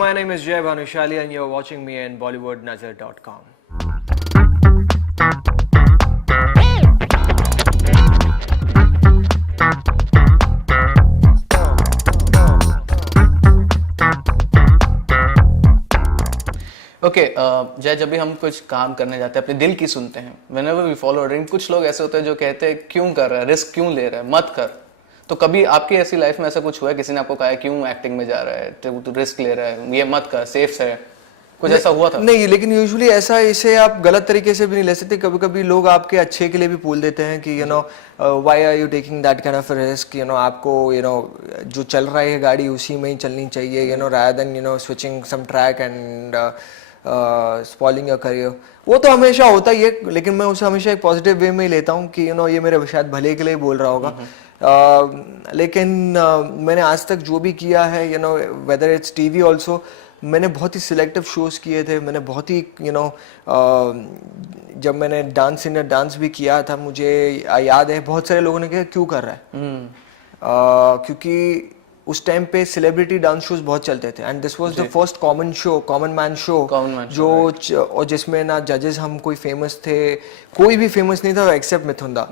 my name is Jay Bhanushali and you're watching me in BollywoodNazar.com. Okay जय, जब भी हम कुछ काम करने जाते हैं अपने दिल की सुनते हैं, whenever we follow ड्रीम, कुछ लोग ऐसे होते हैं जो कहते हैं क्यों कर रहा है, रिस्क क्यों ले रहा है, मत कर। तो कभी आपकी ऐसी लाइफ में ऐसा कुछ हुआ है, किसी ने आपको कहा है क्यों एक्टिंग में जा रहा है, तू रिस्क ले रहा है, ये मत कर, सेफ है, कुछ ऐसा हुआ था? नहीं, लेकिन यूजुअली ऐसा इसे आप गलत तरीके से भी नहीं ले सकते। कभी कभी लोग आपके अच्छे के लिए भी बोल देते हैं कि why are you taking that kind of risk, आपको जो चल रहा है गाड़ी उसी में ही चलनी चाहिए, rather than switching some track and spoiling your career. वो तो हमेशा होता ही है, लेकिन मैं उसे हमेशा एक पॉजिटिव वे में ही लेता हूँ कि ये मेरे शायद भले के लिए बोल रहा होगा। लेकिन मैंने आज तक जो भी किया है, वेदर इट्स टीवी ऑल्सो, मैंने बहुत ही सिलेक्टिव शोज किए थे। मैंने बहुत ही जब मैंने डांस भी किया था, मुझे याद है बहुत सारे लोगों ने कहा क्यों कर रहा है, क्योंकि उस टाइम पे सेलिब्रिटी डांस शोज बहुत चलते थे and this was the first common man show जो और जिसमें ना जजेस हम कोई फेमस थे, कोई भी फेमस नहीं था एक्सेप्ट मिथुन दा।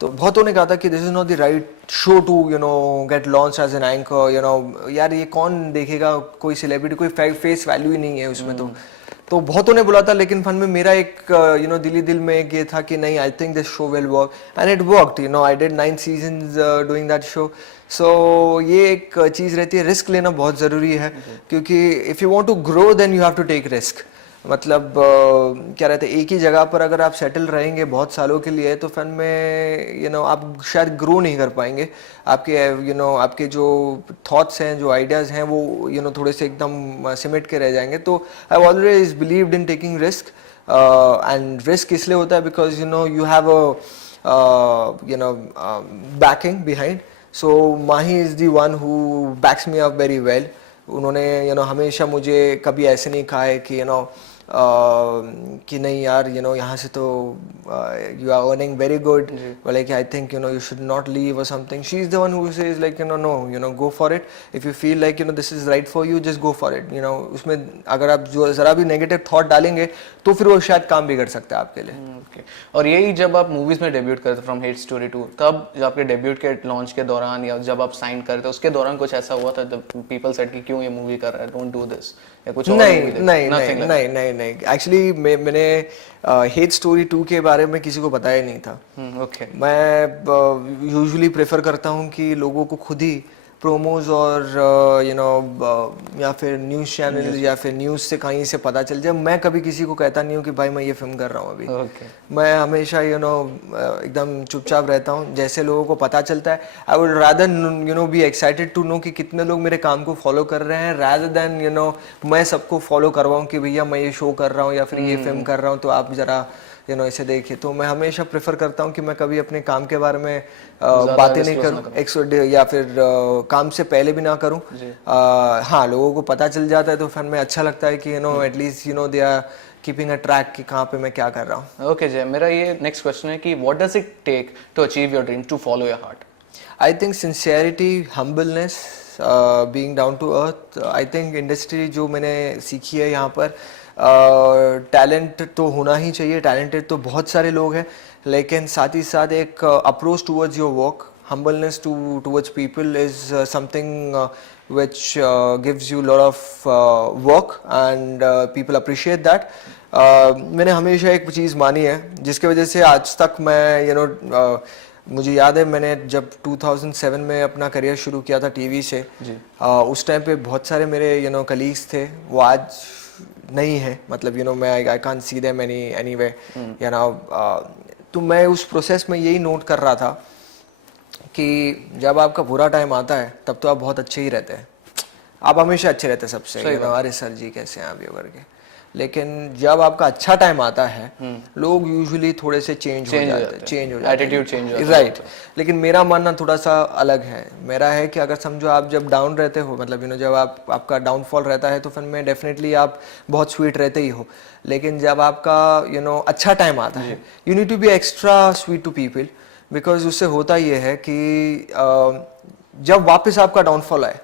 तो बहुतों ने कहा था कि this is not the right show to get launch as an anchor, यार ये कौन देखेगा, कोई सेलिब्रिटी, कोई फेस वैल्यू ही नहीं है उसमें। तो बहुतों ने बोला था, लेकिन फन में मेरा एक दिल में ये था कि नहीं, I think this show will work and it worked. I did 9 seasons doing that show. So ये एक चीज़ रहती है, रिस्क लेना बहुत ज़रूरी है, क्योंकि if you want to grow then you have to take risk. मतलब क्या रहता है, एक ही जगह पर अगर आप सेटल रहेंगे बहुत सालों के लिए तो फिर में आप शायद ग्रो नहीं कर पाएंगे। आपके आपके जो थॉट्स हैं, जो आइडियाज़ हैं, वो थोड़े से एकदम सिमट के रह जाएंगे। तो I always believed in taking risk, and risk इसलिए होता है because you have a backing behind. So Mahi is the one who backs me up very well. उन्होंने हमेशा मुझे कभी ऐसे नहीं कहा है कि कि नहीं यार यहाँ से तो you are earning very good, like I think you should not leave or something. She is the one who says like no go for it, if you feel like this is right for you, just go for it. उसमें अगर आप जो जरा भी negative thought डालेंगे तो फिर वो शायद काम बिगड़ सकता है आपके लिए। और यही जब आप मूवीज में डेब्यूट करते फ्रॉम हेट स्टोरी 2, तब जब आपके डेब्यूट के लॉन्च के दौरान या जब आप साइन करते उसके दौरान कुछ ऐसा हुआ था पीपल सेड कि क्यों ये मूवी कर रहा है, डोंट डू दिस, या कुछ और? नहीं एक्चुअली मैंने हेट स्टोरी 2 के बारे में किसी को बताया नहीं था। मैं यूजुअली प्रेफर करता हूँ कि लोगों को खुद ही प्रोमोज और या फिर न्यूज़ चैनल या फिर न्यूज़ से कहीं से पता चल जाए। मैं कभी किसी को कहता नहीं हूँ कि भाई मैं ये फिल्म कर रहा हूँ अभी। मैं हमेशा एकदम चुपचाप रहता हूँ। जैसे लोगों को पता चलता है, I would rather be excited to know कि कितने लोग मेरे काम को फॉलो कर रहे हैं, रादर देन मैं सबको फॉलो करवाऊँ कि भैया मैं ये शो कर रहा हूँ या फिर ये फिल्म कर रहा हूँ तो आप ज़रा इसे देखिए। तो मैं हमेशा प्रेफर करता हूँ कि मैं कभी अपने काम के बारे में बातें नहीं करूँ, या फिर काम से पहले भी ना करूँ। हाँ, लोगों को पता चल जाता है तो फिर में अच्छा लगता है कि at least they are keeping a track कि कहाँ पे मैं क्या कर रहा हूँ। ओके जय, मेरा ये नेक्स्ट क्वेश्चन है कि what does it take to achieve your dream, to follow your heart? I think sincerity, humbleness, being down to earth. I think industry जो मैंने सीखी है यहाँ पर, टैलेंट तो होना ही चाहिए, टैलेंटेड तो बहुत सारे लोग हैं, लेकिन साथ ही साथ एक approach towards your work, humbleness towards people is something which gives you a lot of work and people appreciate that. मैंने हमेशा एक चीज़ मानी है जिसके वजह से आज तक मैं मुझे याद है मैंने जब 2007 में अपना करियर शुरू किया था टीवी से, उस टाइम पे बहुत सारे मेरे कलीग्स थे, वो आज नहीं है। मतलब मैं I can't see them anyway. तो मैं उस प्रोसेस में यही नोट कर रहा था कि जब आपका बुरा टाइम आता है तब तो आप बहुत अच्छे ही रहते हैं, आप हमेशा अच्छे रहते हैं सबसे, अरे सर जी कैसे हैं आप ये करके। लेकिन जब आपका अच्छा टाइम आता है लोग यूजुअली थोड़े से चेंज हो जाते हैं, एटीट्यूड चेंज हो जाता है, राइट। लेकिन मेरा मानना थोड़ा सा अलग है। मेरा है कि अगर समझो आप जब डाउन रहते हो, मतलब जब आपका डाउनफॉल रहता है तो फिर में डेफिनेटली आप बहुत स्वीट रहते ही हो, लेकिन जब आपका अच्छा टाइम आता है you need to be extra sweet to people, because उससे होता ये है कि जब वापस आपका डाउनफॉल आए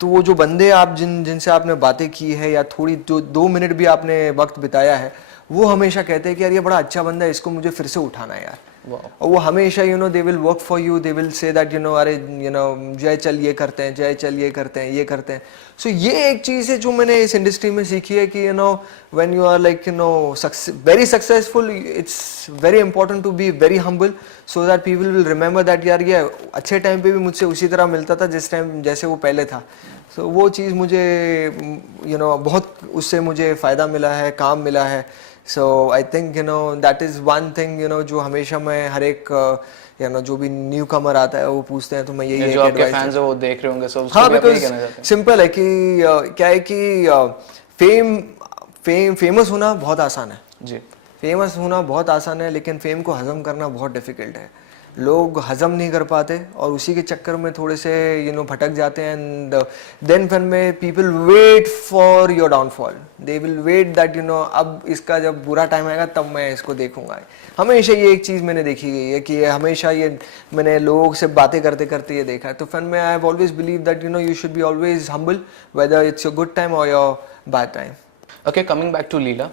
तो वो जो बंदे आप जिनसे आपने बातें की है या थोड़ी जो 2 मिनट भी आपने वक्त बिताया है, वो हमेशा कहते हैं कि यार ये बड़ा अच्छा बंदा है, इसको मुझे फिर से उठाना है यार। और वो हमेशा they will work for you, they will say that अरे जय चल ये करते हैं, जय चल ये करते हैं, ये करते हैं। सो ये एक चीज़ है जो मैंने इस इंडस्ट्री में सीखी है कि when you are like very successful, it's very important to be very humble so that people will remember that यार ये अच्छे टाइम पे भी मुझसे उसी तरह मिलता था जिस टाइम जैसे वो पहले था। सो वो चीज़ मुझे बहुत उससे मुझे फ़ायदा मिला है, काम मिला है। So I think that is one thing जो हमेशा मैं हर एक जो भी न्यू कमर आता है वो पूछते हैं, तो मैं यही जो आपके फैंस है वो देख रहे होंगे, सब हाँ, बिकॉज सिंपल है कि क्या है कि फेमस होना बहुत आसान है जी। फेमस होना बहुत आसान है, लेकिन फेम को हजम करना बहुत डिफिकल्ट है। लोग हजम नहीं कर पाते और उसी के चक्कर में थोड़े से भटक जाते हैं। And then when many people wait for your downfall, they will wait that अब इसका जब बुरा टाइम आएगा तब मैं इसको देखूंगा। हमेशा ये एक चीज़ मैंने देखी गई है कि हमेशा ये मैंने लोगों से बातें करते करते ये देखा है। तो फिर मैं I have always believe that you should be always humble whether it's your good time और your bad time. Okay, coming back to Leela,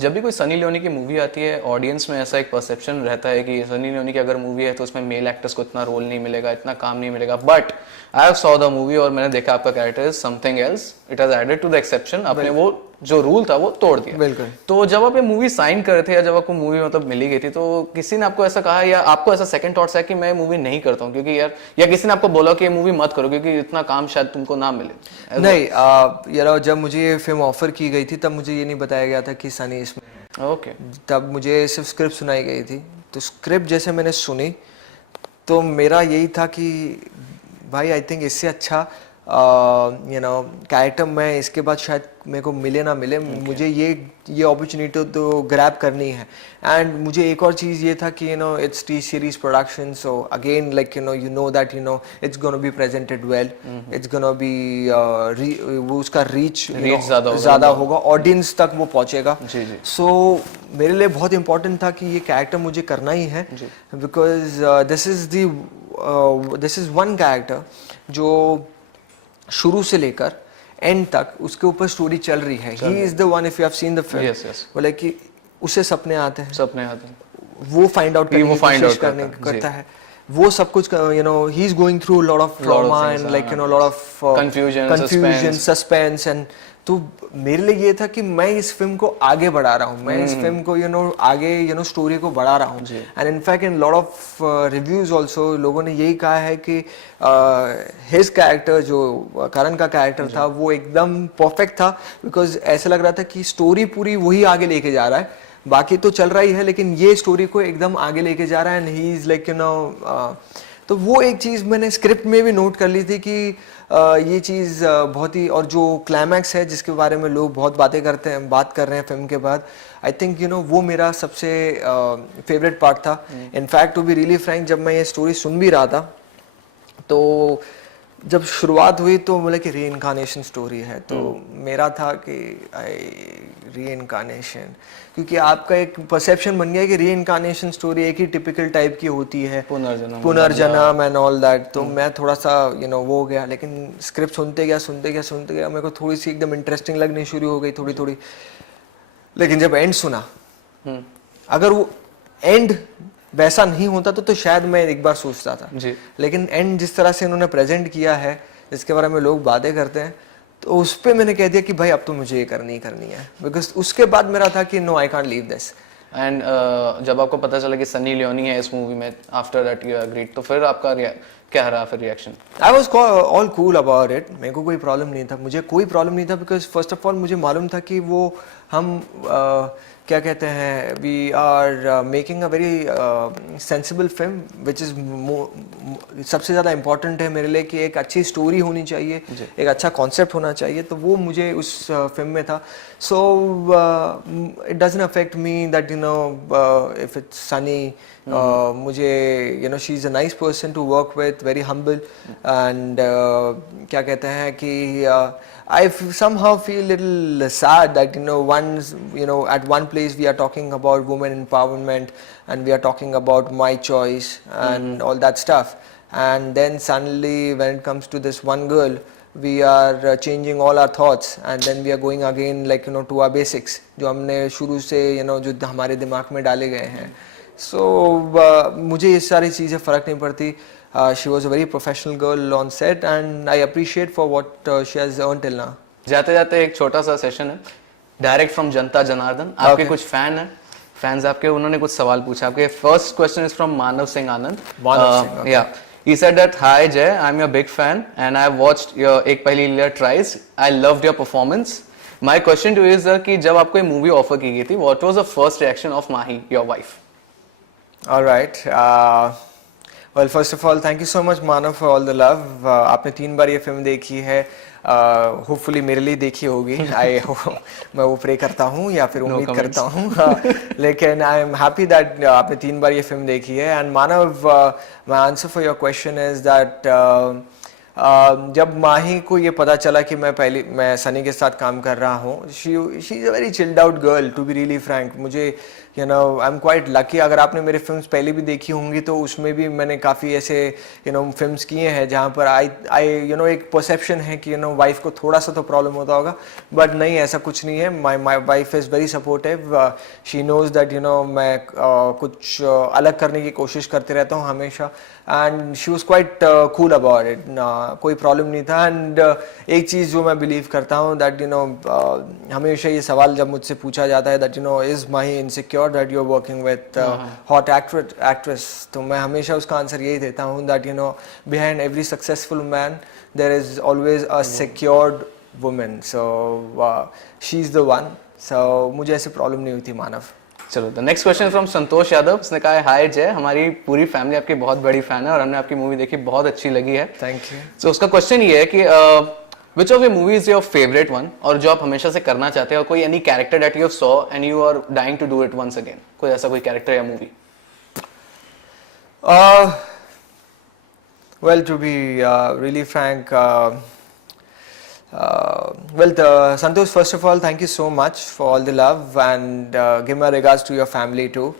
जब भी कोई सनी लियोनी की मूवी आती है, ऑडियंस में ऐसा एक परसेप्शन रहता है कि सनी लियोनी की अगर मूवी है तो उसमें मेल एक्टर्स को इतना रोल नहीं मिलेगा, इतना काम नहीं मिलेगा। But I have saw the movie और मैंने देखा आपका character is something else, it has added to the exception. आपने वो जो रूल था वो तोड़ दिया। बिल्कुल। तो जब आप ये मूवी साइन कर रहे थे या जब आपको मूवी मिली गई थी, तो किसी ने आपको ऐसा कहा या आपको ऐसा सेकंड थॉट्स है कि मैं मूवी नहीं करता हूँ क्योंकि यार, या किसी ने आपको बोला कि ये मूवी मत करो क्योंकि इतना काम शायद तुमको ना मिले? नहीं, जब मुझे ये फिल्म ऑफर की गई थी तब मुझे ये नहीं बताया गया था कि सनी इसमें। ओके। तब मुझे सिर्फ स्क्रिप्ट सुनाई गई थी। तो स्क्रिप्ट जैसे मैंने सुनी तो मेरा यही था कि भाई आई थिंक इससे अच्छा कैरेक्टर मैं इसके बाद शायद मेरे को मिले ना मिले। मुझे ये अपॉर्चुनिटी तो ग्रैब करनी है। एंड मुझे एक और चीज़ ये था कि it's T series production, so again like that it's gonna be presented well, it's gonna be वो उसका रीच ज़्यादा होगा, ऑडियंस तक वो पहुँचेगा। सो मेरे लिए बहुत इंपॉर्टेंट था कि ये कैरेक्टर मुझे करना ही है, because this is one character जो शुरू से लेकर एंड तक उसके ऊपर स्टोरी चल रही है। He is the one, if you have seen the film, बोले कि उसे सपने आते हैं, वो फाइंड आउट करने की कोशिश करता है, वो सब कुछ he is going through lot of trauma and like lot of confusion, suspense. And तो मेरे लिए ये था कि मैं इस फिल्म को आगे बढ़ा रहा हूँ, मैं इस फिल्म को आगे स्टोरी को बढ़ा रहा हूँ। And in fact in lot of reviews also लोगों ने यही कहा है कि हिज कैरेक्टर जो करण का कैरेक्टर था वो एकदम परफेक्ट था, बिकॉज ऐसा लग रहा था कि स्टोरी पूरी वही आगे लेके जा रहा है, बाकी तो चल रहा ही है लेकिन ये स्टोरी को एकदम आगे लेके जा रहा है। एंड ही इज लाइक तो वो एक चीज़ मैंने स्क्रिप्ट में भी नोट कर ली थी कि ये चीज़ बहुत ही, और जो क्लाइमैक्स है जिसके बारे में लोग बहुत बात कर रहे हैं फिल्म के बाद, आई थिंक वो मेरा सबसे फेवरेट पार्ट था। In fact to be really frank, जब मैं ये स्टोरी सुन भी रहा था तो जब शुरुआत हुई तो बोले कि रीइंकार्नेशन स्टोरी है, तो मेरा था कि रीइंकार्नेशन, क्योंकि आपका एक परसेप्शन बन गया कि रीइंकार्नेशन स्टोरी एक ही टिपिकल टाइप की होती है, पुनर्जन्म एंड ऑल दैट। तो मैं थोड़ा सा वो हो गया, लेकिन स्क्रिप्ट सुनते गया मेरे को थोड़ी सी एकदम इंटरेस्टिंग लगनी शुरू हो गई थोड़ी। लेकिन जब एंड सुना, अगर वो एंड वैसा नहीं होता तो शायद मैं एक बार सोचता था जी। लेकिन एंड जिस तरह से इन्होंने प्रेजेंट किया है, जिसके बारे में लोग बातें करते हैं, तो उस पर मैंने कह दिया कि भाई अब तो मुझे ये करनी है, बिकॉज उसके बाद मेरा था कि no I can't leave this. And जब आपको पता चला कि सनी लियोनी है इस मूवी में, आफ्टर दैट यू एग्रीड, तो फिर आपका क्या रहा फिर reaction? I was all cool about it, मेरे को कोई प्रॉब्लम नहीं था, बिकॉज फर्स्ट ऑफ ऑल मुझे मालूम था कि वो हम क्या कहते हैं, we are making a very sensible film, which is सबसे ज़्यादा इम्पॉर्टेंट है मेरे लिए कि एक अच्छी स्टोरी होनी चाहिए, एक अच्छा कॉन्सेप्ट होना चाहिए, तो वो मुझे उस फिल्म में था। So it doesn't affect me that if it's Sunny, मुझे she is a nice person to work with, very humble, and क्या कहते हैं कि I somehow feel a little sad that at one place we are talking about women empowerment and we are talking about my choice and all that stuff, and then suddenly when it comes to this one girl, we are changing all our thoughts and then we are going again like to our basics जो हमने शुरू से जो हमारे दिमाग में डाले गए हैं. So मुझे ये सारी चीज़ें फ़र्क नहीं पड़ती. She was a very professional girl on set and I appreciate for what she has earned till now. जाते जाते एक छोटा सा सेशन है डायरेक्ट फ्रॉम जनता जनार्दन. आपके कुछ फैन हैं, फैंस आपके, उन्होंने कुछ सवाल पूछा आपके. फर्स्ट क्वेश्चन इज फ्रॉम मानव सिंह आनंद. या he said that hi Jay, I'm your big fan and I've watched your एक पहली लीला twice. I loved your performance. My question to you is कि जब आपको ये मूवी ऑफर की गई थी, what was the first reaction of Mahi, your wife? All right. Well, first of all, thank you so much Manav for all the love. आपने 3 बार ये film देखी है. होपफुली मेरे लिए देखी होगी. मैं वो प्रे करता हूँ या फिर उम्मीद करता हूँ. लेकिन आई एम हैप्पी दैट आपने 3 बार ये फिल्म देखी है. And Manav, my answer for your question is that जब माही को ये पता चला कि मैं सनी के साथ काम कर रहा हूँ, she is a very chilled out girl to be really frank. मुझे आई एम क्वाइट लकी. अगर आपने मेरे फिल्म्स पहले भी देखी होंगी तो उसमें भी मैंने काफ़ी ऐसे फिल्म्स किए हैं जहाँ पर आई एक परसेप्शन है कि वाइफ को थोड़ा सा तो प्रॉब्लम होता होगा, बट नहीं, ऐसा कुछ नहीं है. My wife is very supportive. She knows that मैं कुछ अलग करने की कोशिश करते रहता हूँ हमेशा. And she was quite cool about it. कोई प्रॉब्लम नहीं था. एंड एक चीज़ जो मैं बिलीव करता हूँ दैट हमेशा ये सवाल जब मुझसे पूछा जाता है that is Mahi insecure that you're working with hot actress, तो मैं हमेशा उसका आंसर यही देता हूँ that behind every successful man there is always a secured woman. So she's the one. So मुझे ऐसी प्रॉब्लम नहीं हुई थी मानव. चलो, the next question from Santosh Yadav. उसने कहा है हाय जय, हमारी पूरी फैमिली आपकी बहुत बड़ी फैन है और हमने आपकी मूवी देखी, बहुत अच्छी लगी है. Thank you. सो उसका क्वेश्चन ये है कि which of your movie is your favorite one, और जो आप हमेशा से करना चाहते हो, कोई any character that you saw and you are dying to do it once again, कोई ऐसा कोई character या movie? Well, to be really frank, Santosh, first of all, thank you so much for all the love and give my regards to your family too.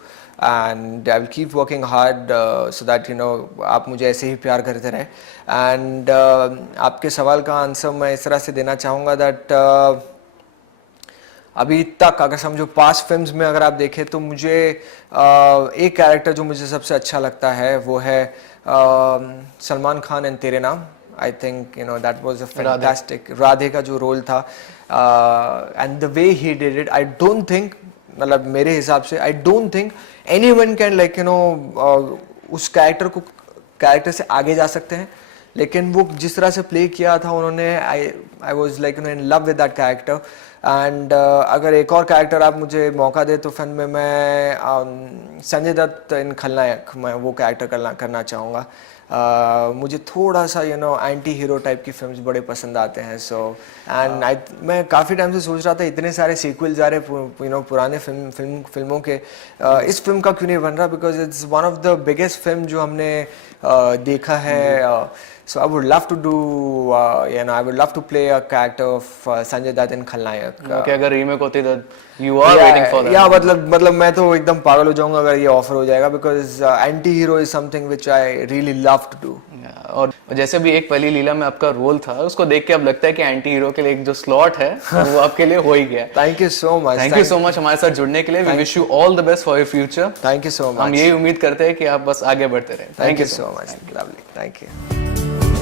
And I will keep working hard so that आप मुझे ऐसे ही प्यार करते रहे. And आपके सवाल का answer मैं इस तरह से देना चाहूँगा that अभी तक अगर समझो पास्ट फिल्म्स में अगर आप देखें तो मुझे एक कैरेक्टर जो मुझे सबसे अच्छा लगता है वो है सलमान खान एंड तेरे नाम. I think that was a fantastic. Radhe का जो रोल था and the way he did it, I don't think, मतलब मेरे हिसाब से I don't think anyone can उस कैरेक्टर से आगे जा सकते हैं. लेकिन वो जिस तरह से प्ले किया था उन्होंने, I was in love with that character. And अगर एक और कैरेक्टर आप मुझे मौका दे तो फिल्म में मैं संजय दत्त इन खलनायक, मैं वो कैरेक्टर करना चाहूँगा. मुझे थोड़ा सा एंटी हीरो टाइप की फिल्म्स बड़े पसंद आते हैं. सो एंड मैं काफ़ी टाइम से सोच रहा था इतने सारे सीक्वल्स आ रहे पुराने फिल्मों के, इस फिल्म का क्यों नहीं बन रहा, because it's one of the biggest film जो हमने देखा है. So I would love to do, I would love to play a character of Sanjay Dutt in Khalnayak. Okay, अगर रीमेक होती तो you are waiting for that. Yeah, मतलब मैं तो एकदम पागल हो जाऊंगा अगर ये ऑफर हो जाएगा, because anti-hero is something which I really love to do. और जैसे भी एक पहली लीला में आपका रोल था, उसको देख के अब लगता है कि एंटी हीरो के लिए एक जो स्लॉट है वो आपके लिए हो ही गया. Thank you so much. Thank you so much हमारे साथ जुड़ने के लिए. We wish you all the best for your future. Thank you so much. हम यही उम्मीद करते हैं कि आप बस आगे बढ़ते रहें. Thank you so much. Lovely. Thank you.